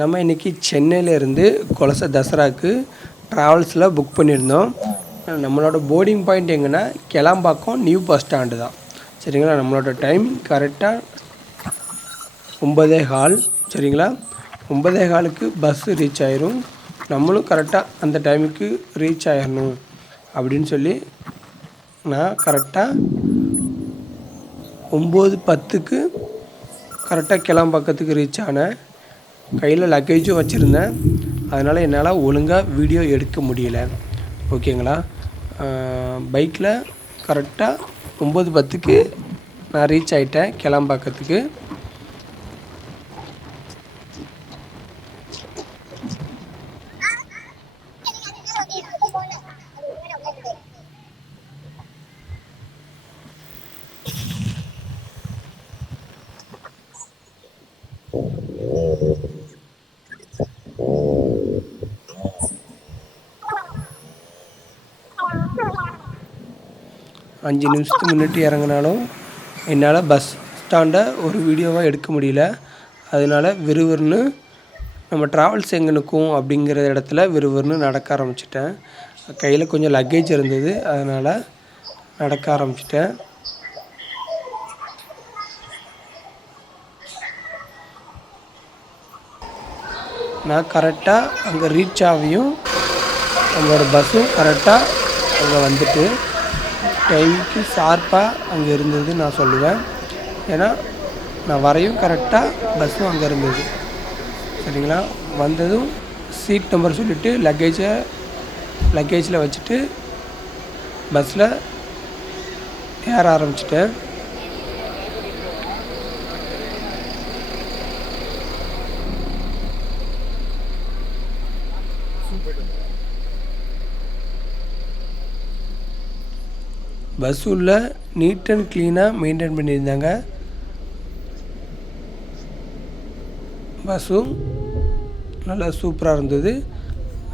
நம்ம இன்றைக்கி சென்னையிலேருந்து கொலச தசராவுக்கு ட்ராவல்ஸில் புக் பண்ணியிருந்தோம். நம்மளோட போர்டிங் பாயிண்ட் எங்கன்னா கிளம்பாக்கம் நியூ பஸ் ஸ்டாண்டு தான். சரிங்களா, நம்மளோட டைம் கரெக்டாக 9:15. சரிங்களா, 9:15க்கு பஸ்ஸு ரீச் ஆயிரும். நம்மளும் கரெக்டாக அந்த டைமுக்கு ரீச் ஆயிடணும் அப்படின்னு சொல்லி நான் கரெக்டாக 9:10க்கு கரெக்டாக கிளம்பாக்கத்துக்கு ரீச் ஆனேன். கையில் லக்கேஜும் வச்சுருந்தேன். அதனால் என்னால் ஒழுங்காக வீடியோ எடுக்க முடியலை. ஓகேங்களா, பைக்கில் கரெக்டாக 9:10க்கு நான் ரீச் ஆகிட்டேன் கிளம்பாக்கத்துக்கு. அஞ்சு நிமிஷத்துக்கு முன்னாடி இறங்கினாலும் என்னால் பஸ் ஸ்டாண்டை ஒரு வீடியோவாக எடுக்க முடியல. அதனால் விறுவிறுன்னு நம்ம ட்ராவல்ஸ் எங்கே நிற்கும் அப்படிங்கிற இடத்துல விறுவிறுன்னு நடக்க ஆரம்பிச்சிட்டேன். கையில் கொஞ்சம் லக்கேஜ் இருந்தது, அதனால் நடக்க ஆரம்பிச்சிட்டேன். நான் கரெக்டாக அங்கே ரீச் ஆகியும் நம்மளோட பஸ்ஸும் கரெக்டாக அங்கே வந்துட்டு டைமுக்கு ஷார்ப்பாக அங்கே இருந்தது நான் சொல்லுவேன். ஏன்னா நான் வரையும் கரெக்டாக பஸ்ஸும் அங்கே இருந்தது. சரிங்களா, வந்ததும் சீட் நம்பர் சொல்லிவிட்டு லக்கேஜில் வச்சுட்டு பஸ்ஸில் ஏற ஆரம்பிச்சிட்டேன். பஸ் உள்ள நீட் அண்ட் க்ளீனாக மெயின்டைன் பண்ணியிருந்தாங்க. பஸ்ஸும் நல்லா சூப்பராக இருந்தது,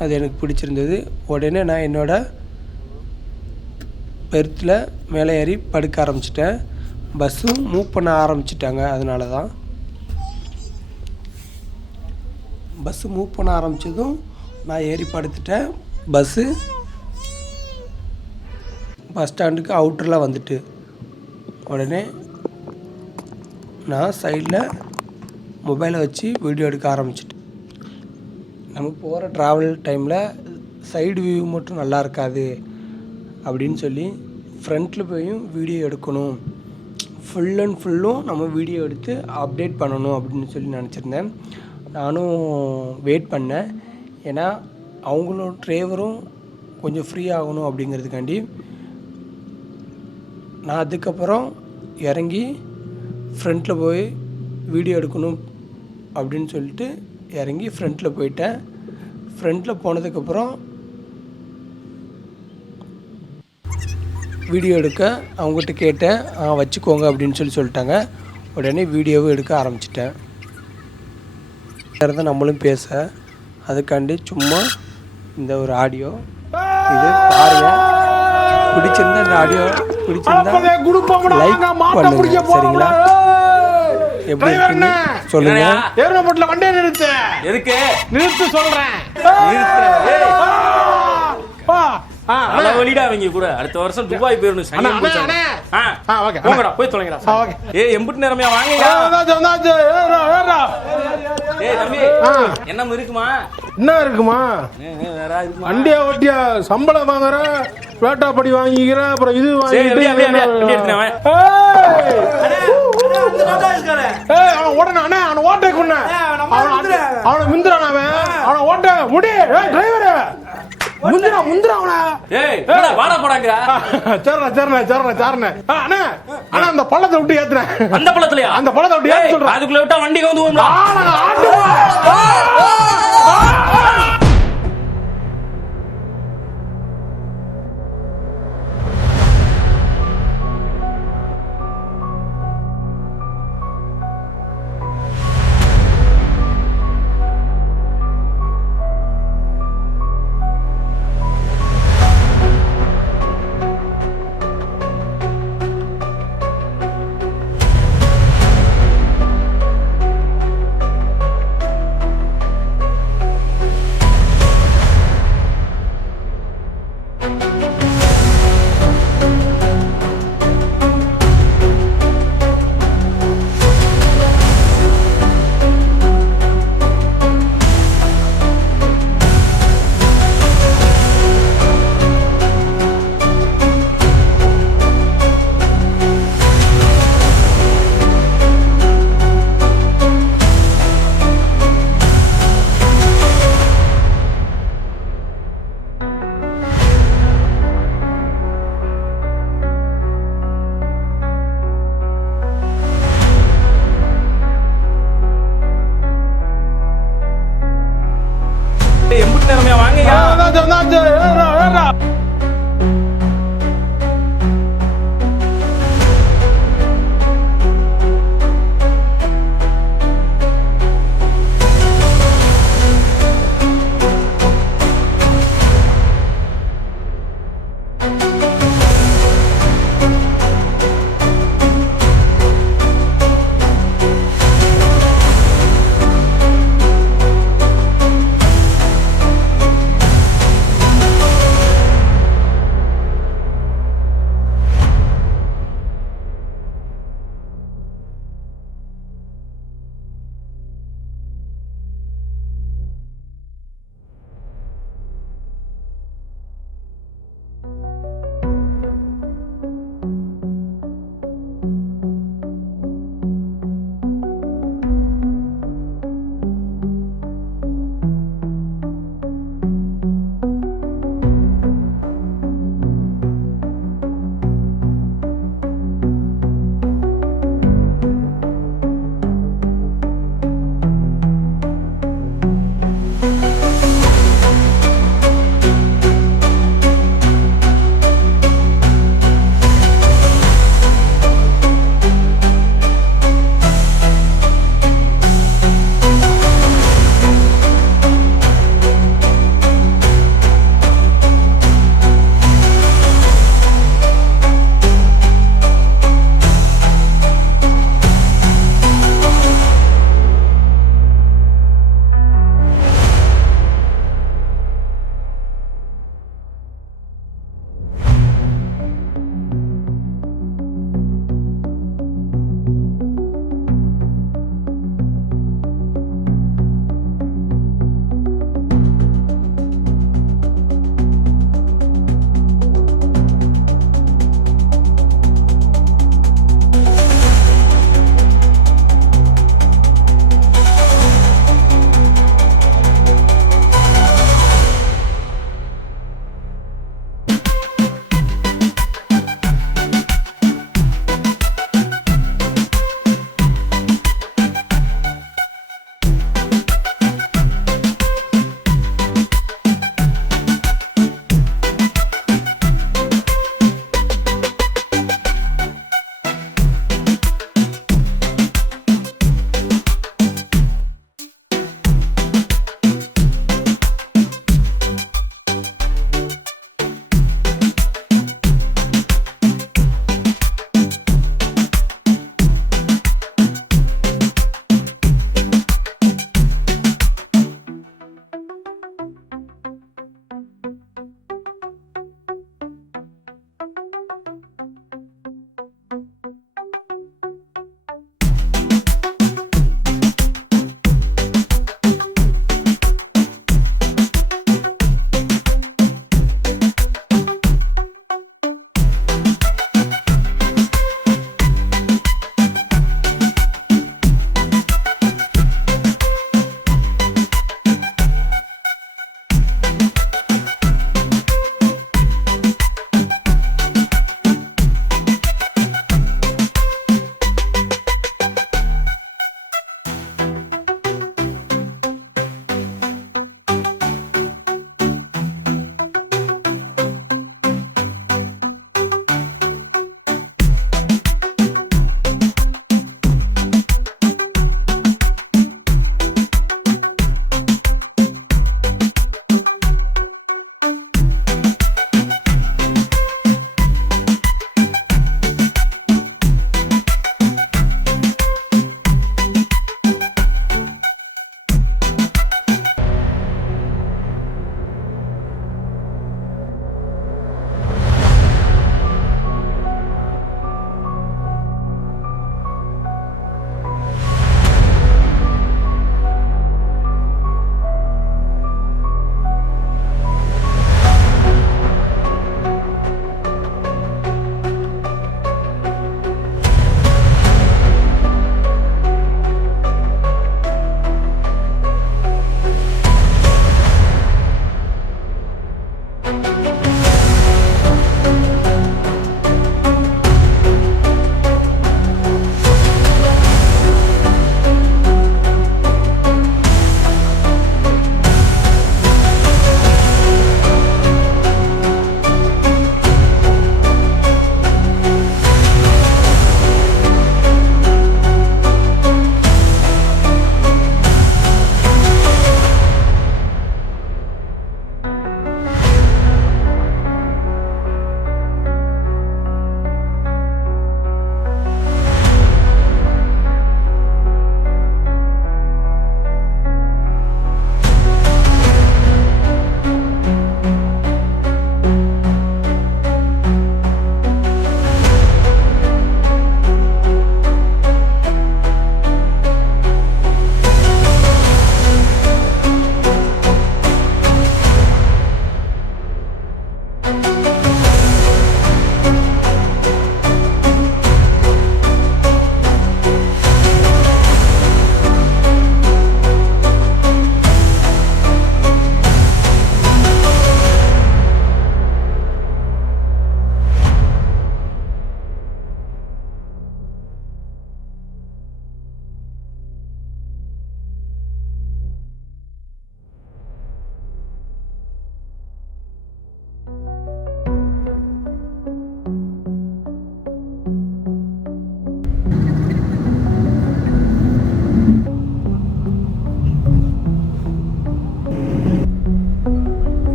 அது எனக்கு பிடிச்சிருந்தது. உடனே நான் என்னோடய பெர்த்தில் மேலே ஏறி படுக்க ஆரம்பிச்சிட்டேன். பஸ்ஸும் மூவ் பண்ண ஆரம்பிச்சிட்டாங்க. அதனால தான் பஸ்ஸு மூவ் பண்ண ஆரம்பித்ததும் நான் ஏறி படுத்துட்டேன். பஸ்ஸு பஸ் ஸ்டாண்டுக்கு அவுட்டரில் வந்துட்டு உடனே நான் சைடில் மொபைலை வச்சு வீடியோ எடுக்க ஆரம்பிச்சிட்டேன். நம்ம போகிற ட்ராவல் டைமில் சைடு வியூ மட்டும் நல்லா இருக்காது அப்படின்னு சொல்லி ஃப்ரண்ட்டில் போயும் வீடியோ எடுக்கணும், ஃபுல் அண்ட் ஃபுல்லும் நம்ம வீடியோ எடுத்து அப்டேட் பண்ணணும் அப்படின்னு சொல்லி நினச்சிருந்தேன். நானும் வெயிட் பண்ணேன். ஏன்னா அவங்களோட டிரைவரும் கொஞ்சம் ஃப்ரீ ஆகணும் அப்படிங்கிறதுக்காண்டி நான் அதுக்கப்புறம் இறங்கி ஃப்ரண்ட்டில் போய் வீடியோ எடுக்கணும் அப்படின்னு சொல்லிட்டு இறங்கி ஃப்ரண்ட்டில் போயிட்டேன். ஃப்ரண்ட்டில் போனதுக்கப்புறம் வீடியோ எடுக்க அவங்ககிட்ட கேட்டேன். வச்சுக்கோங்க அப்படின்னு சொல்லிட்டாங்க. உடனே வீடியோவும் எடுக்க ஆரம்பிச்சிட்டேன். தான் நம்மளும் பேச, அதுக்காண்டி சும்மா இந்த ஒரு ஆடியோ இது பாருங்கள். பிடிச்சிருந்தா இந்த ஆடியோ பிடிச்சிருந்தா லைக் பண்ணுங்க. சரிங்களா, எப்படி இருக்குன்னு சொல்லுங்க. ஏர்போர்ட்ல வண்டியை நிறுத்து. எதுக்கு நிறுத்து சொல்றேன். அவங்க கூட அடுத்த வருஷம் துபாய் போயிடணும். போய் தொலைங்கடா. எம்புட்டு நேரமே வாங்க. என்ன இருக்குமா? என்ன இருக்குமா? வண்டியா ஓட்டியா சம்பளம் வாங்குற, பேட்டா படி வாங்கிக்கிற, அப்புறம் இது வாங்கிட்டு அவனை ஓட்ட கொண்ட அவனை முந்திரான். அவனை ஓட்ட முடி டிரைவர் முந்திரா அவனா. வாடா போடாங்க. அந்த பள்ளத்தை விட்டு ஏத்துறேன். அந்த பள்ளத்துலயா? அந்த பள்ளத்தை விட்டு ஏத்து சொல்றேன். அதுக்குள்ள விட்டா வண்டி வந்து வந்துட்டேன் ரம்யா, வாங்கய்யா. வந்தாச்சு, ஏறுடா, ஏறுடா.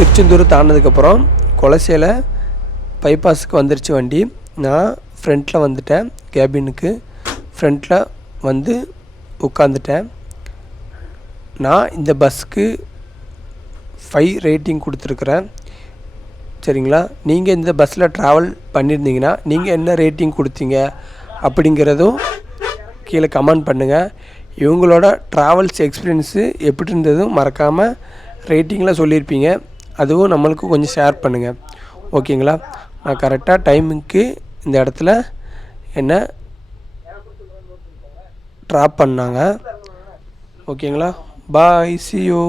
திருச்செந்தூர் தாண்டினதுக்கப்புறம் குலசையில் பைபாஸுக்கு வந்துருச்சு வண்டி. நான் ஃப்ரண்ட்டில் வந்துட்டேன், கேபினுக்கு ஃப்ரண்ட்டில் வந்து உட்காந்துட்டேன். நான் இந்த பஸ்ஸுக்கு 5 ரேட்டிங் கொடுத்துருக்குறேன். சரிங்களா? நீங்கள் இந்த பஸ்ஸில் ட்ராவல் பண்ணியிருந்தீங்கன்னா நீங்கள் என்ன ரேட்டிங் கொடுத்தீங்க அப்படிங்கிறதும் கீழே கமெண்ட் பண்ணுங்கள். இவங்களோட ட்ராவல்ஸ் எக்ஸ்பீரியன்ஸு எப்படி இருந்ததும் மறக்காமல் ரேட்டிங்கில் சொல்லியிருப்பீங்க, அதுவும் நம்மளுக்கு கொஞ்சம் ஷேர் பண்ணுங்கள். ஓகேங்களா? நான் கரெக்டாக டைமுக்கு இந்த இடத்துல என்ன ட்ராப் பண்ணாங்க. ஓகேங்களா? பாய், see you.